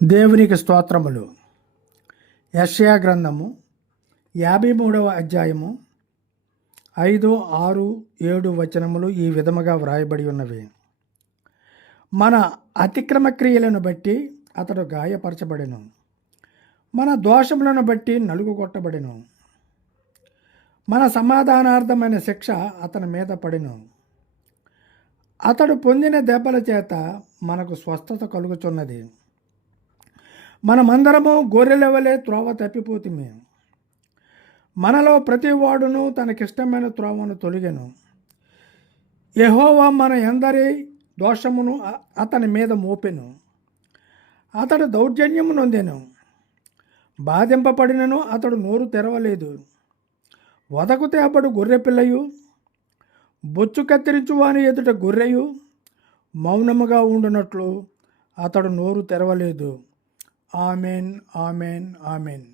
దేవునికి స్తోత్రములు. యెషయా గ్రంథము 53వ అధ్యాయము 5, 6, 7 వచనములు ఈ విధముగా వ్రాయబడి ఉన్నవి. మన అతిక్రమ క్రియలను బట్టి అతడు గాయపరచబడెను, మన దోషములను బట్టి నలుగుగొట్టబడెను. మన సమాధానార్థమైన శిక్ష అతని మీద పడెను. అతడు పొందిన దెబ్బల చేత మనకు స్వస్థత కలుగుచున్నది. మనమందరము గొర్రెల వలె త్రోవ తప్పిపోతిమి. మనలో ప్రతివాడును తనకిష్టమైన త్రోవను తొలగెను. యెహోవా మన అందరి దోషమును అతని మీద మోపెను. అతడు దౌర్జన్యము నొందెను, బాధింపబడినను అతడు నోరు తెరవలేదు. వదకు తేబడు గొర్రె పిల్లయు, బొచ్చు కత్తిరించువాని ఎదుట గొర్రెయు మౌనముగా ఉండునట్లు అతడు నోరు తెరవలేదు. Amen, amen, amen.